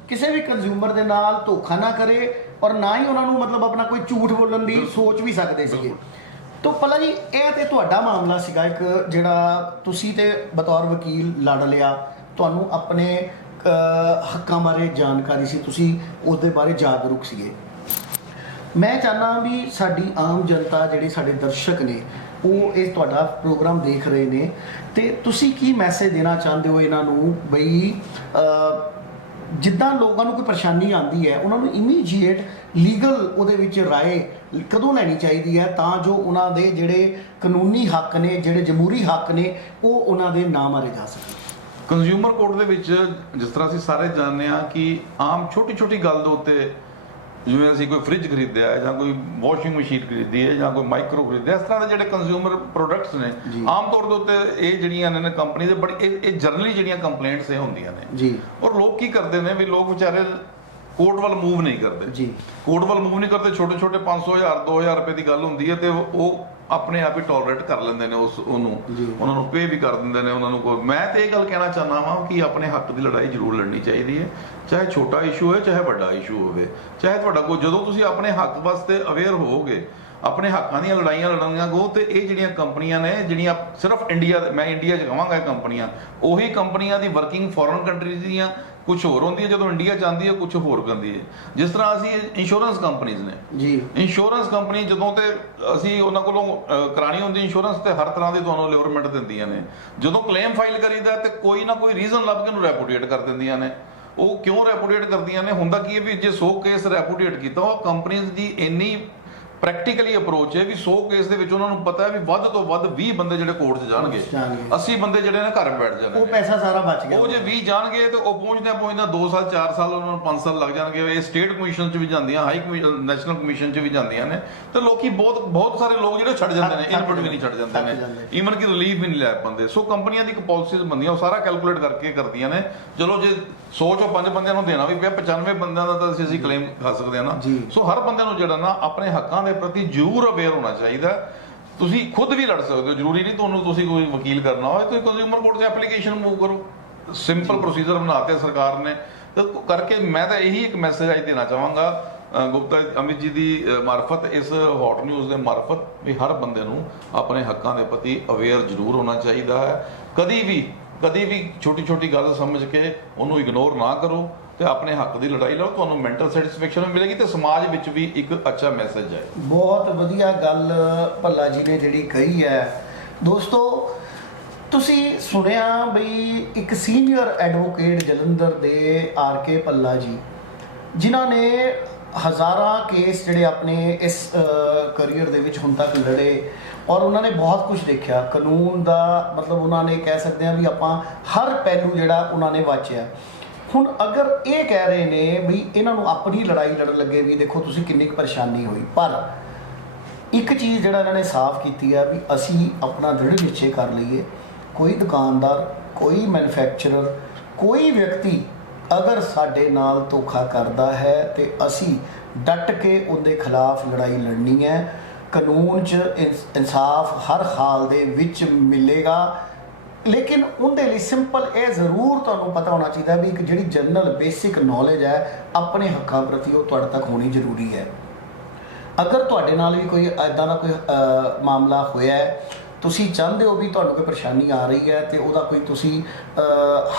ਕਿਸੇ ਵੀ ਕੰਜ਼ਿਊਮਰ ਦੇ ਨਾਲ ਧੋਖਾ ਨਾ ਕਰੇ, ਔਰ ਨਾ ਹੀ ਉਹਨਾਂ ਨੂੰ ਮਤਲਬ ਆਪਣਾ ਕੋਈ ਝੂਠ ਬੋਲਣ ਦੀ ਸੋਚ ਵੀ ਸਕਦੇ ਸੀਗੇ। ਤੋ ਪੱਲਾ ਜੀ, ਇਹ ਤੇ ਤੁਹਾਡਾ ਮਾਮਲਾ ਸੀਗਾ ਇੱਕ, ਜਿਹੜਾ ਤੁਸੀਂ ਤੇ ਬਤੌਰ ਵਕੀਲ ਲੜ ਲਿਆ, ਤੁਹਾਨੂੰ ਆਪਣੇ ਹੱਕਾਂ ਬਾਰੇ ਜਾਣਕਾਰੀ ਸੀ, ਤੁਸੀਂ ਉਸ ਦੇ ਬਾਰੇ ਜਾਗਰੂਕ ਸੀਗੇ। ਮੈਂ ਚਾਹੁੰਦਾ ਵੀ ਸਾਡੀ ਆਮ ਜਨਤਾ, ਜਿਹੜੇ ਸਾਡੇ ਦਰਸ਼ਕ ਨੇ, ਉਹ ਇਹ ਤੁਹਾਡਾ ਪ੍ਰੋਗਰਾਮ ਦੇਖ ਰਹੇ ਨੇ, ਤੇ ਤੁਸੀਂ ਕੀ ਮੈਸੇਜ ਦੇਣਾ ਚਾਹੁੰਦੇ ਹੋ ਇਹਨਾਂ ਨੂੰ ਬਈ ਜਿੱਦਾਂ ਲੋਕਾਂ ਨੂੰ ਕੋਈ ਪਰੇਸ਼ਾਨੀ ਆਉਂਦੀ ਹੈ, ਉਹਨਾਂ ਨੂੰ ਇਮੀਡੀਏਟ ਲੀਗਲ ਉਹਦੇ ਵਿੱਚ ਰਾਏ ਕਦੋਂ ਲੈਣੀ ਚਾਹੀਦੀ ਹੈ, ਤਾਂ ਜੋ ਉਹਨਾਂ ਦੇ ਜਿਹੜੇ ਕਾਨੂੰਨੀ ਹੱਕ ਨੇ, ਜਿਹੜੇ ਜਮਹੂਰੀ ਹੱਕ ਨੇ, ਉਹ ਉਹਨਾਂ ਦੇ ਨਾ ਮਾਰੇ ਜਾ ਸਕਣ। ਕੰਜ਼ਿਊਮਰ ਕੋਰਟ ਦੇ ਵਿੱਚ ਜਿਸ ਤਰ੍ਹਾਂ ਅਸੀਂ ਸਾਰੇ ਜਾਣਦੇ ਹਾਂ ਕਿ ਆਮ ਛੋਟੀ ਛੋਟੀ ਗੱਲ ਦੇ ਉੱਤੇ, ਜਿਵੇਂ ਅਸੀਂ ਕੋਈ ਫ੍ਰਿਜ ਖਰੀਦਿਆ ਹੈ ਜਾਂ ਕੋਈ ਵਾਸ਼ਿੰਗ ਮਸ਼ੀਨ ਖਰੀਦੀ ਹੈ ਜਾਂ ਕੋਈ ਮਾਈਕਰੋ ਖਰੀਦਿਆ, ਇਸ ਤਰ੍ਹਾਂ ਦੇ ਜਿਹੜੇ ਕੰਜ਼ਿਊਮਰ ਪ੍ਰੋਡਕਟਸ ਨੇ, ਆਮ ਤੌਰ ਦੇ ਉੱਤੇ ਇਹ ਜਿਹੜੀਆਂ ਨੇ ਕੰਪਨੀ ਦੇ ਬੜੀ ਇਹ ਜਰਨਲੀ ਜਿਹੜੀਆਂ ਕੰਪਲੇਂਟਸ ਇਹ ਹੁੰਦੀਆਂ ਨੇ ਜੀ। ਔਰ ਲੋਕ ਕੀ ਕਰਦੇ ਨੇ ਵੀ ਲੋਕ ਵਿਚਾਰੇ ਕੋਰਟ ਵੱਲ ਮੂਵ ਨਹੀਂ ਕਰਦੇ ਜੀ, ਕੋਰਟ ਵੱਲ ਮੂਵ ਨਹੀਂ ਕਰਦੇ। ਛੋਟੇ ਛੋਟੇ 500,000 2,000 ਰੁਪਏ ਦੀ ਗੱਲ ਹੁੰਦੀ ਹੈ ਤੇ ਉਹ ਆਪਣੇ ਆਪ ਹੀ ਟੋਲਰੇਟ ਕਰ ਲੈਂਦੇ ਨੇ, ਉਹਨਾਂ ਨੂੰ ਪੇ ਵੀ ਕਰ ਦਿੰਦੇ ਨੇ ਉਹਨਾਂ ਨੂੰ। ਮੈਂ ਤੇ ਇਹ ਗੱਲ ਕਹਿਣਾ ਚਾਹੁੰਦਾ ਵਾਂ ਕਿ ਆਪਣੇ ਹੱਕ ਦੀ ਲੜਾਈ ਜ਼ਰੂਰ ਲੜਨੀ ਚਾਹੀਦੀ ਹੈ, ਚਾਹੇ ਛੋਟਾ ਇਸ਼ੂ ਹੋਵੇ ਚਾਹੇ ਵੱਡਾ ਇਸ਼ੂ ਹੋਵੇ, ਚਾਹੇ ਤੁਹਾਡਾ ਕੋਈ, ਜਦੋਂ ਤੁਸੀਂ ਆਪਣੇ ਹੱਕ ਵਾਸਤੇ ਅਵੇਅਰ ਹੋਵੋਗੇ, ਆਪਣੇ ਹੱਕਾਂ ਦੀਆਂ ਲੜਾਈਆਂ ਲੜਨੀਆਂ ਕਹੋ, ਤੇ ਇਹ ਜਿਹੜੀਆਂ ਕੰਪਨੀਆਂ ਨੇ, ਜਿਹੜੀਆਂ ਸਿਰਫ ਇੰਡੀਆ, ਮੈਂ ਇੰਡੀਆ 'ਚ ਕਹਾਂਗਾ ਇਹ ਕੰਪਨੀਆਂ, ਉਹੀ ਕੰਪਨੀਆਂ ਦੀ ਵਰਕਿੰਗ ਫੋਰਨ ਕੰਟਰੀਜ਼ ਦੀਆਂ ਕੁਝ ਹੋਰ ਹੁੰਦੀ ਹੈ, ਜਦੋਂ ਇੰਡੀਆ 'ਚ ਆਉਂਦੀ ਹੈ ਕੁਝ ਹੋਰ ਕਰਦੀ ਹੈ। ਜਿਸ ਤਰ੍ਹਾਂ ਅਸੀਂ ਇੰਸ਼ੋਰੈਂਸ ਕੰਪਨੀਜ਼ ਨੇ ਜੀ, ਇੰਸ਼ੋਰੈਂਸ ਕੰਪਨੀ ਜਦੋਂ ਤੇ ਅਸੀਂ ਉਹਨਾਂ ਕੋਲੋਂ ਕਰਾਣੀ ਹੁੰਦੀ ਇੰਸ਼ੋਰੈਂਸ, ਤੇ ਹਰ ਤਰ੍ਹਾਂ ਦੀ ਤੁਹਾਨੂੰ ਲਿਵਰਮੈਂਟ ਦਿੰਦੀਆਂ ਨੇ। ਜਦੋਂ ਕਲੇਮ ਫਾਈਲ ਕਰੀਦਾ ਤੇ ਕੋਈ ਨਾ ਕੋਈ ਰੀਜ਼ਨ ਲੱਭ ਕੇ ਉਹਨੂੰ ਰੈਪੂਡੀਏਟ ਕਰ ਦਿੰਦੀਆਂ ਨੇ। ਉਹ ਕਿਉਂ ਰੈਪੂਡੀਏਟ ਕਰਦੀਆਂ ਨੇ? ਹੁੰਦਾ ਕੀ ਹੈ ਵੀ ਜੇ 100 ਕੇਸ ਰੈਪੂਡੀਏਟ ਕੀਤਾ, ਉਹ ਕੰਪਨੀਜ਼ ਦੀ ਇੰਨੀ ਪ੍ਰੈਕਟੀਕਲੀ ਅਪਰੋਚ ਹੈ ਵੀ 100 ਕੇਸ ਦੇ ਵਿੱਚ ਉਹਨਾਂ ਨੂੰ ਪਤਾ ਹੈ ਵੀ ਵੱਧ ਤੋਂ ਵੱਧ 20 ਬੰਦੇ ਜਿਹੜੇ ਕੋਰਟ 'ਚ ਜਾਣਗੇ, 80 ਬੰਦੇ ਜਿਹੜੇ ਨੇ ਘਰ ਬੈਠ ਜਾਣਗੇ, ਉਹ ਪੈਸਾ ਸਾਰਾ ਬਚ ਗਿਆ। ਉਹ ਜੇ 20 ਜਾਣਗੇ ਤੇ ਉਹ ਪਹੁੰਚਦਿਆਂ 2 ਸਾਲ 4 ਸਾਲ ਉਹਨਾਂ ਨੂੰ 5 ਸਾਲ ਲੱਗ ਜਾਣਗੇ। ਇਹ ਸਟੇਟ ਕਮਿਸ਼ਨ 'ਚ ਵੀ ਜਾਂਦੀਆਂ, ਹਾਈ ਕਮਿਸ਼ਨ, ਨੈਸ਼ਨਲ ਕਮਿਸ਼ਨ 'ਚ ਵੀ ਜਾਂਦੀਆਂ ਨੇ, ਤੇ ਲੋਕੀ ਬਹੁਤ ਸਾਰੇ ਲੋਕ ਜਿਹੜੇ ਛੱਡ ਜਾਂਦੇ ਨੇ, ਇਨਪੁਟ ਵੀ ਨਹੀਂ ਛੱਡ ਜਾਂਦੇ ਨੇ, ਈਵਨ ਕਿ ਰਿਲੀਫ ਵੀ ਨਹੀਂ ਲੈ ਪਾਉਂਦੇ। ਸੋ ਕੰਪਨੀਆਂ ਦੀ ਇੱਕ ਪਾਲਿਸੀਜ਼ ਬਣਦੀਆਂ, ਉਹ ਸਾਰਾ ਕੈਲਕੂਲੇਟ ਕਰਕੇ ਕਰਦੀਆਂ ਨੇ। ਚਲੋ ਜੇ 100 ਚੋਂ 5 ਬੰਦਿਆਂ ਨੂੰ ਦੇਣਾ ਵੀ ਪਿਆ, 95 ਬੰਦਿਆਂ ਦਾ ਤਾਂ ਅਸੀਂ ਕਲੇਮ ਖਾ ਸਕਦੇ ਹਾਂ ਨਾ। ਸੋ ਹਰ ਬੰਦੇ ਨੂੰ ਜਿਹੜਾ ਨਾ ਆਪਣੇ ਹੱਕਾਂ ਦੇ ਪ੍ਰਤੀ ਜ਼ਰੂਰ ਅਵੇਅਰ ਹੋਣਾ ਚਾਹੀਦਾ। ਤੁਸੀਂ ਖੁਦ ਵੀ ਲੜ ਸਕਦੇ ਹੋ, ਜ਼ਰੂਰੀ ਨਹੀਂ ਤੁਹਾਨੂੰ ਤੁਸੀਂ ਕੋਈ ਵਕੀਲ ਕਰਨਾ ਹੋਵੇ, ਤੁਸੀਂ ਕੰਜ਼ਿਊਮਰ ਕੋਰਟ 'ਚ ਐਪਲੀਕੇਸ਼ਨ ਮੂਵ ਕਰੋ। ਸਿੰਪਲ ਪ੍ਰੋਸੀਜਰ ਬਣਾਤੇ ਸਰਕਾਰ ਨੇ ਤੇ ਕਰਕੇ। ਮੈਂ ਤਾਂ ਇਹੀ ਇੱਕ ਮੈਸੇਜ ਅੱਜ ਦੇਣਾ ਚਾਹਾਂਗਾ ਗੁਪਤਾ ਅਮਿਤ ਜੀ ਦੀ ਮਾਰਫਤ, ਇਸ ਹੌਟ ਨਿਊਜ਼ ਦੇ ਮਾਰਫਤ, ਵੀ ਹਰ ਬੰਦੇ ਨੂੰ ਆਪਣੇ ਹੱਕਾਂ ਦੇ ਪ੍ਰਤੀ ਅਵੇਅਰ ਜ਼ਰੂਰ ਹੋਣਾ ਚਾਹੀਦਾ ਹੈ। ਕਦੀ ਵੀ ਛੋਟੀ ਛੋਟੀ ਗੱਲ ਸਮਝ ਕੇ ਉਹਨੂੰ ਇਗਨੋਰ ਨਾ ਕਰੋ ਤੇ ਆਪਣੇ ਹੱਕ ਦੀ ਲੜਾਈ ਲੜੋ। ਤੁਹਾਨੂੰ ਮੈਂਟਲ ਸੈਟੀਸਫੈਕਸ਼ਨ ਵੀ ਮਿਲੇਗੀ ਤੇ ਸਮਾਜ ਵਿੱਚ ਵੀ ਇੱਕ ਅੱਛਾ ਮੈਸੇਜ ਹੈ। ਬਹੁਤ ਵਧੀਆ ਗੱਲ ਭੱਲਾ ਜੀ ਨੇ ਜਿਹੜੀ ਕਹੀ ਹੈ। ਦੋਸਤੋ, ਤੁਸੀਂ ਸੁਣਿਆ ਬਈ ਇੱਕ ਸੀਨੀਅਰ ਐਡਵੋਕੇਟ ਜਲੰਧਰ ਦੇ ਆਰ.ਕੇ. ਭੱਲਾ ਜੀ, ਜਿਨ੍ਹਾਂ ਨੇ ਹਜ਼ਾਰਾਂ ਕੇਸ ਜਿਹੜੇ ਆਪਣੇ ਇਸ ਕਰੀਅਰ ਦੇ ਵਿੱਚ ਹੁਣ ਤੱਕ ਲੜੇ, ਔਰ ਉਹਨਾਂ ਨੇ ਬਹੁਤ ਕੁਝ ਦੇਖਿਆ ਕਾਨੂੰਨ ਦਾ। ਮਤਲਬ ਉਹਨਾਂ ਨੇ ਕਹਿ ਸਕਦੇ ਹਾਂ ਵੀ ਆਪਾਂ ਹਰ ਪਹਿਲੂ ਜਿਹੜਾ ਉਹਨਾਂ ਨੇ ਵਾਚਿਆ। ਹੁਣ ਅਗਰ ਇਹ ਕਹਿ ਰਹੇ ਨੇ ਵੀ ਇਹਨਾਂ ਨੂੰ ਆਪਣੀ ਲੜਾਈ ਲੜਨ ਲੱਗੇ ਵੀ ਦੇਖੋ ਤੁਸੀਂ ਕਿੰਨੀ ਕੁ ਪਰੇਸ਼ਾਨੀ ਹੋਈ, ਪਰ ਇੱਕ ਚੀਜ਼ ਜਿਹੜਾ ਇਹਨਾਂ ਨੇ ਸਾਫ਼ ਕੀਤੀ ਹੈ ਵੀ ਅਸੀਂ ਆਪਣਾ ਦ੍ਰਿੜ ਨਿਸ਼ਚੇ ਕਰ ਲਈਏ, ਕੋਈ ਦੁਕਾਨਦਾਰ, ਕੋਈ ਮੈਨੂਫੈਕਚਰਰ, ਕੋਈ ਵਿਅਕਤੀ ਅਗਰ ਸਾਡੇ ਨਾਲ ਧੋਖਾ ਕਰਦਾ ਹੈ ਤੇ ਅਸੀਂ ਡਟ ਕੇ ਉਹਦੇ ਖਿਲਾਫ ਲੜਾਈ ਲੜਨੀ ਹੈ। ਕਾਨੂੰਨ 'ਚ ਇਨਸਾਫ ਹਰ ਹਾਲ ਦੇ ਵਿੱਚ ਮਿਲੇਗਾ, ਲੇਕਿਨ ਉਹਦੇ ਲਈ ਸਿੰਪਲ ਇਹ ਜ਼ਰੂਰ ਤੁਹਾਨੂੰ ਪਤਾ ਹੋਣਾ ਚਾਹੀਦਾ ਵੀ ਇੱਕ ਜਿਹੜੀ ਜਨਰਲ ਬੇਸਿਕ ਨੌਲੇਜ ਹੈ ਆਪਣੇ ਹੱਕਾਂ ਪ੍ਰਤੀ, ਉਹ ਤੁਹਾਡੇ ਤੱਕ ਹੋਣੀ ਜ਼ਰੂਰੀ ਹੈ। ਅਗਰ ਤੁਹਾਡੇ ਨਾਲ ਵੀ ਕੋਈ ਇੱਦਾਂ ਦਾ ਕੋਈ ਮਾਮਲਾ ਹੋਇਆ ਹੈ, ਤੁਸੀਂ ਚਾਹੁੰਦੇ ਹੋ ਵੀ ਤੁਹਾਨੂੰ ਕੋਈ ਪਰੇਸ਼ਾਨੀ ਆ ਰਹੀ ਹੈ ਤੇ ਉਹਦਾ ਕੋਈ ਤੁਸੀਂ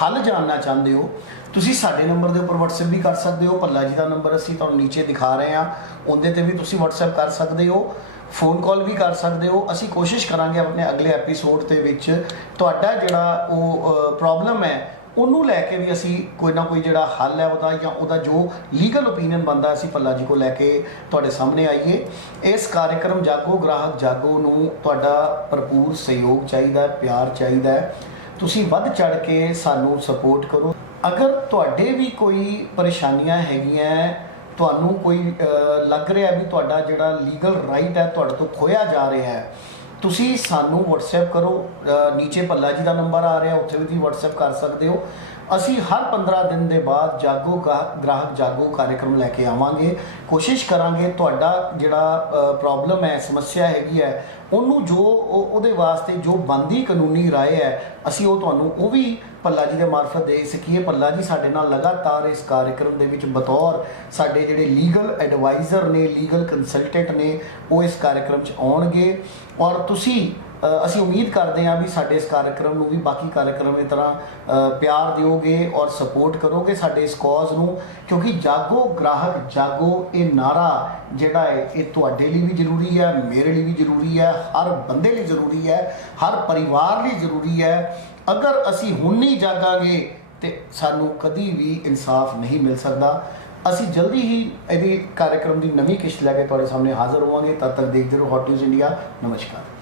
ਹੱਲ ਜਾਣਨਾ ਚਾਹੁੰਦੇ ਹੋ, ਤੁਸੀਂ ਸਾਡੇ ਨੰਬਰ ਦੇ ਉੱਪਰ WhatsApp ਵੀ ਕਰ ਸਕਦੇ ਹੋ। ਭੱਲਾ ਜੀ ਦਾ ਨੰਬਰ ਅਸੀਂ ਤੁਹਾਨੂੰ ਨੀਚੇ ਦਿਖਾ ਰਹੇ ਹਾਂ, ਉਹਦੇ 'ਤੇ ਵੀ ਤੁਸੀਂ WhatsApp ਕਰ ਸਕਦੇ ਹੋ, ਫੋਨ ਕਾਲ ਵੀ ਕਰ ਸਕਦੇ ਹੋ। ਅਸੀਂ ਕੋਸ਼ਿਸ਼ ਕਰਾਂਗੇ ਆਪਣੇ ਅਗਲੇ ਐਪੀਸੋਡ ਦੇ ਵਿੱਚ ਤੁਹਾਡਾ ਜਿਹੜਾ ਉਹ ਪ੍ਰੋਬਲਮ ਹੈ ਉਹਨੂੰ ਲੈ ਕੇ ਵੀ ਅਸੀਂ ਕੋਈ ਨਾ ਕੋਈ ਜਿਹੜਾ ਹੱਲ ਹੈ ਉਹਦਾ, ਜਾਂ ਉਹਦਾ ਜੋ ਲੀਗਲ ਓਪੀਨੀਅਨ ਬਣਦਾ, ਅਸੀਂ ਭੱਲਾ ਜੀ ਕੋਲ ਲੈ ਕੇ ਤੁਹਾਡੇ ਸਾਹਮਣੇ ਆਈਏ। ਇਸ ਕਾਰਿਕਰਮ ਜਾਗੋ ਗ੍ਰਾਹਕ ਜਾਗੋ ਨੂੰ ਤੁਹਾਡਾ ਭਰਪੂਰ ਸਹਿਯੋਗ ਚਾਹੀਦਾ ਹੈ, ਪਿਆਰ ਚਾਹੀਦਾ ਹੈ। ਤੁਸੀਂ ਵੱਧ ਚੜ ਕੇ ਸਾਨੂੰ ਸਪੋਰਟ ਕਰੋ। ਅਗਰ ਤੁਹਾਡੇ ਵੀ ਕੋਈ ਪਰੇਸ਼ਾਨੀਆਂ ਹੈਗੀਆਂ, ਤੁਹਾਨੂੰ ਕੋਈ ਲੱਗ ਰਿਹਾ ਵੀ ਤੁਹਾਡਾ ਜਿਹੜਾ ਲੀਗਲ ਰਾਈਟ ਹੈ ਤੁਹਾਡੇ ਤੋਂ ਖੋਇਆ ਜਾ ਰਿਹਾ ਹੈ, ਤੁਸੀਂ ਸਾਨੂੰ WhatsApp ਕਰੋ। ਨੀਚੇ ਭੱਲਾ ਜੀ ਦਾ ਨੰਬਰ ਆ ਰਿਹਾ, ਉੱਥੇ ਵੀ ਤੁਸੀਂ WhatsApp ਕਰ ਸਕਦੇ ਹੋ। ਅਸੀਂ ਹਰ 15 ਦਿਨ ਦੇ ਬਾਅਦ ਜਾਗੋ ਗ੍ਰਾਹਕ ਜਾਗੋ ਕਾਰਜਕ੍ਰਮ ਲੈ ਕੇ ਆਵਾਂਗੇ। ਕੋਸ਼ਿਸ਼ ਕਰਾਂਗੇ ਤੁਹਾਡਾ ਜਿਹੜਾ ਪ੍ਰੋਬਲਮ ਹੈ, ਸਮੱਸਿਆ ਹੈਗੀ ਹੈ, ਉਹਨੂੰ ਜੋ ਉਹਦੇ ਵਾਸਤੇ ਜੋ ਬਣਦੀ ਕਾਨੂੰਨੀ ਰਾਏ ਹੈ, ਅਸੀਂ ਉਹ ਤੁਹਾਨੂੰ ਉਹ ਵੀ ਭੱਲਾ ਜੀ ਦੇ ਮਾਰਫਤ ਦੇ ਸਕੀਏ। ਭੱਲਾ ਜੀ ਸਾਡੇ ਨਾਲ ਲਗਾਤਾਰ ਇਸ ਕਾਰਜਕ੍ਰਮ ਦੇ ਵਿੱਚ ਬਤੌਰ ਸਾਡੇ ਜਿਹੜੇ ਲੀਗਲ ਐਡਵਾਈਜ਼ਰ ਨੇ, ਲੀਗਲ ਕੰਸਲਟੈਂਟ ਨੇ, ਉਹ ਇਸ ਕਾਰਜਕ੍ਰਮ 'ਚ ਆਉਣਗੇ। ਔਰ ਤੁਸੀਂ ਅਸੀਂ ਉਮੀਦ ਕਰਦੇ ਹਾਂ ਵੀ ਸਾਡੇ ਇਸ ਕਾਰਜਕ੍ਰਮ ਨੂੰ ਵੀ ਬਾਕੀ ਕਾਰਜਕ੍ਰਮ ਦੀ ਤਰ੍ਹਾਂ ਪਿਆਰ ਦਿਓਗੇ ਔਰ ਸਪੋਰਟ ਕਰੋਗੇ ਸਾਡੇ ਇਸ ਕੌਜ਼ ਨੂੰ, ਕਿਉਂਕਿ ਜਾਗੋ ਗ੍ਰਾਹਕ ਜਾਗੋ ਇਹ ਨਾਰਾ ਜਿਹੜਾ ਹੈ ਇਹ ਤੁਹਾਡੇ ਲਈ ਵੀ ਜ਼ਰੂਰੀ ਹੈ, ਮੇਰੇ ਲਈ ਵੀ ਜ਼ਰੂਰੀ ਹੈ, ਹਰ ਬੰਦੇ ਲਈ ਜ਼ਰੂਰੀ ਹੈ, ਹਰ ਪਰਿਵਾਰ ਲਈ ਜ਼ਰੂਰੀ ਹੈ। ਅਗਰ ਅਸੀਂ ਹੁਣ ਨਹੀਂ ਜਾਗਾਂਗੇ ਤੇ ਸਾਨੂੰ ਕਦੀ ਵੀ ਇਨਸਾਫ ਨਹੀਂ ਮਿਲ ਸਕਦਾ। ਅਸੀਂ ਜਲਦੀ ਹੀ ਇਹਦੀ ਕਾਰਜਕ੍ਰਮ ਦੀ ਨਵੀਂ ਕਿਸ਼ਤ ਲੈ ਕੇ ਤੁਹਾਡੇ ਸਾਹਮਣੇ ਹਾਜ਼ਰ ਹੋਵਾਂਗੇ। ਤਦ ਤੱਕ ਦੇਖਦੇ ਰਹੋ ਹੌਟ ਨਿਊਜ਼ ਇੰਡੀਆ। ਨਮਸਕਾਰ।